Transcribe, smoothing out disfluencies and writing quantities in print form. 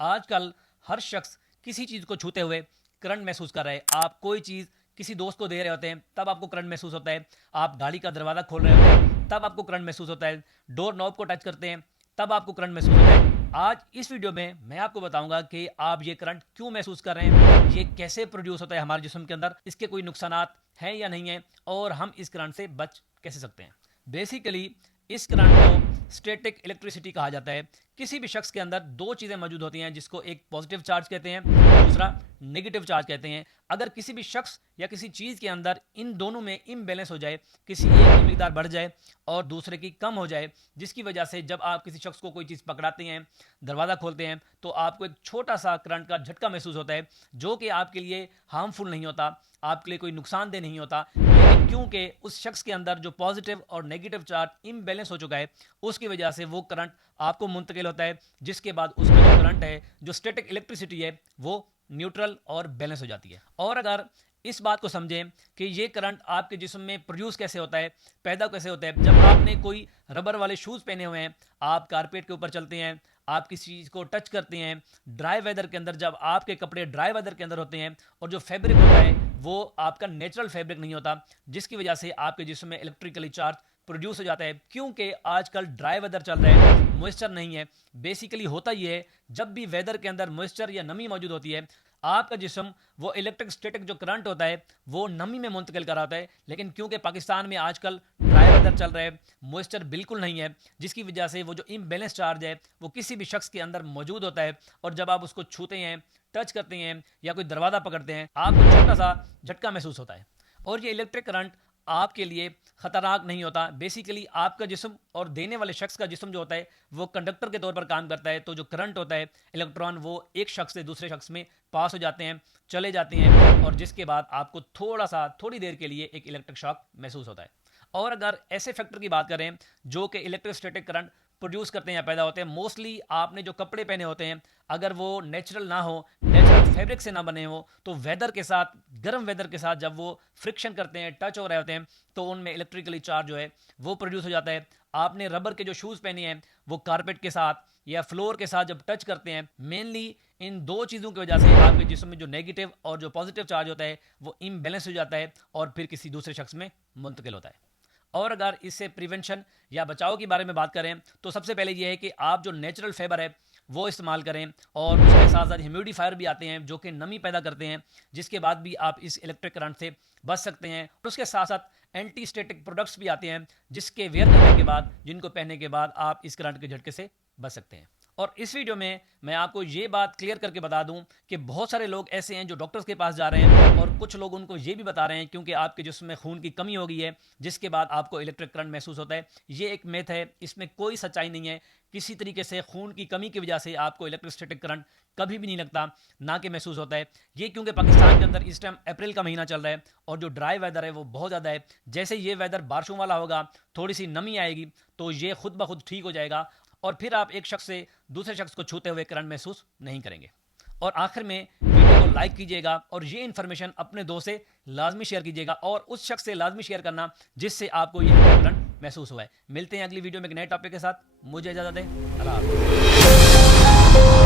आजकल हर शख्स किसी चीज़ को छूते हुए करंट महसूस कर रहा है। आप कोई चीज़ किसी दोस्त को दे रहे होते हैं तब आपको करंट महसूस होता है। आप गाड़ी का दरवाज़ा खोल रहे होते हैं तब आपको करंट महसूस होता है। डोर नॉब को टच करते हैं तब आपको करंट महसूस होता है। आज इस वीडियो में मैं आपको बताऊंगा कि आप ये करंट क्यों महसूस कर रहे हैं, ये कैसे प्रोड्यूस होता है हमारे जिस्म के अंदर, इसके कोई नुकसानात हैं या नहीं है, और हम इस करंट से बच कैसे सकते हैं। बेसिकली इस करंट को स्टैटिक इलेक्ट्रिसिटी कहा जाता है। किसी भी शख्स के अंदर दो चीज़ें मौजूद होती हैं, जिसको एक पॉजिटिव चार्ज कहते हैं, दूसरा नेगेटिव चार्ज कहते हैं। अगर किसी भी शख्स या किसी चीज़ के अंदर इन दोनों में इम्बैलेंस हो जाए, किसी एक की मिकदार बढ़ जाए और दूसरे की कम हो जाए, जिसकी वजह से जब आप किसी शख्स को कोई चीज़ पकड़ाते हैं, दरवाज़ा खोलते हैं, तो आपको एक छोटा सा करंट का झटका महसूस होता है, जो कि आपके लिए हार्मफुल नहीं होता, आपके लिए कोई नुकसानदेह नहीं होता। लेकिन क्योंकि उस शख्स के अंदर जो पॉजिटिव और नेगेटिव चार्ज इम्बैलेंस हो चुका है, उसकी वजह से वो करंट आपको मुंतकिल होता है, जिसके बाद उसका जो करंट है, जो स्टैटिक इलेक्ट्रिसिटी है, वो न्यूट्रल और बैलेंस हो जाती है। और अगर इस बात को समझें कि ये करंट आपके जिस्म में प्रोड्यूस कैसे होता है, पैदा कैसे होता है। जब आपने कोई रबर वाले शूज़ पहने हुए हैं, आप कारपेट के ऊपर चलते हैं, आप किसी चीज़ को टच करते हैं, ड्राई वेदर के अंदर जब आपके कपड़े ड्राई वेदर के अंदर होते हैं और जो फैब्रिक होता है वो आपका नेचुरल फैब्रिक नहीं होता, जिसकी वजह से आपके जिस्म में इलेक्ट्रिकली चार्ज प्रोड्यूस हो जाता है। क्योंकि आजकल ड्राई वेदर चल रहा है, मॉइस्चर नहीं है। बेसिकली होता ये है, जब भी वेदर के अंदर मॉइस्चर या नमी मौजूद होती है, आपका जिस्म वो इलेक्ट्रिक स्टैटिक जो करंट होता है वो नमी में मुंतकिल कराता है। लेकिन क्योंकि पाकिस्तान में आजकल ड्राई वेदर चल रहा है, मॉइस्चर बिल्कुल नहीं है, जिसकी वजह से वो जो इम्बैलेंस चार्ज है वो किसी भी शख्स के अंदर मौजूद होता है। और जब आप उसको छूते हैं, टच करते हैं या कोई दरवाज़ा पकड़ते हैं, आपको छोटा सा झटका महसूस होता है। और ये इलेक्ट्रिक करंट आपके लिए ख़तरनाक नहीं होता। बेसिकली आपका जिस्म और देने वाले शख्स का जिस्म जो होता है वो कंडक्टर के तौर पर काम करता है। तो जो करंट होता है, इलेक्ट्रॉन वो एक शख्स से दूसरे शख्स में पास हो जाते हैं, चले जाते हैं, और जिसके बाद आपको थोड़ी देर के लिए एक इलेक्ट्रिक शॉक महसूस होता है। और अगर ऐसे फैक्टर की बात करें जो कि इलेक्ट्रोस्टैटिक करंट प्रोड्यूस करते हैं या पैदा होते हैं, मोस्टली आपने जो कपड़े पहने होते हैं, अगर वो नेचुरल ना हो, नेचुरल फैब्रिक से ना बने हो, तो वेदर के साथ, गर्म वेदर के साथ जब वो फ्रिक्शन करते हैं, टच हो रहे होते हैं, तो उनमें इलेक्ट्रिकली चार्ज जो है वो प्रोड्यूस हो जाता है। आपने रबर के जो शूज़ पहने हैं, वो कारपेट के साथ या फ्लोर के साथ जब टच करते हैं, मेनली इन दो चीज़ों की वजह से आपके जिस्म में जो नेगेटिव और जो पॉजिटिव चार्ज होता है वो इम्बैलेंस हो जाता है और फिर किसी दूसरे शख्स में मुंतकिल होता है। और अगर इससे प्रिवेंशन या बचाव के बारे में बात करें, तो सबसे पहले यह है कि आप जो नेचुरल फाइबर है वो इस्तेमाल करें, और उसके साथ साथ ह्यूमिडिफायर भी आते हैं जो कि नमी पैदा करते हैं, जिसके बाद भी आप इस इलेक्ट्रिक करंट से बच सकते हैं। और उसके साथ साथ एंटी स्टैटिक प्रोडक्ट्स भी आते हैं, जिसके वेयर करने के बाद, जिनको पहनने के बाद आप इस करंट के झटके से बच सकते हैं। और इस वीडियो में मैं आपको ये बात क्लियर करके बता दूं कि बहुत सारे लोग ऐसे हैं जो डॉक्टर्स के पास जा रहे हैं, और कुछ लोग उनको ये भी बता रहे हैं क्योंकि आपके जिस्म में खून की कमी हो गई है, जिसके बाद आपको इलेक्ट्रिक करंट महसूस होता है। ये एक मिथ है, इसमें कोई सच्चाई नहीं है। किसी तरीके से खून की कमी की वजह से आपको इलेक्ट्रोस्टैटिक करंट कभी भी नहीं लगता, ना कि महसूस होता है। ये क्योंकि पाकिस्तान के अंदर इस टाइम अप्रैल का महीना चल रहा है और जो ड्राई वेदर है वो बहुत ज़्यादा है। जैसे ये वेदर बारिशों वाला होगा, थोड़ी सी नमी आएगी, तो ये खुद ब खुद ठीक हो जाएगा और फिर आप एक शख्स से दूसरे शख्स को छूते हुए करंट महसूस नहीं करेंगे। और आखिर में वीडियो को लाइक कीजिएगा और ये इन्फॉर्मेशन अपने दोस्त से लाजमी शेयर कीजिएगा, और उस शख्स से लाजमी शेयर करना जिससे आपको ये करंट महसूस हुआ है। मिलते हैं अगली वीडियो में एक नए टॉपिक के साथ। मुझे इजाज़त दें। अल्लाह हाफ़िज़।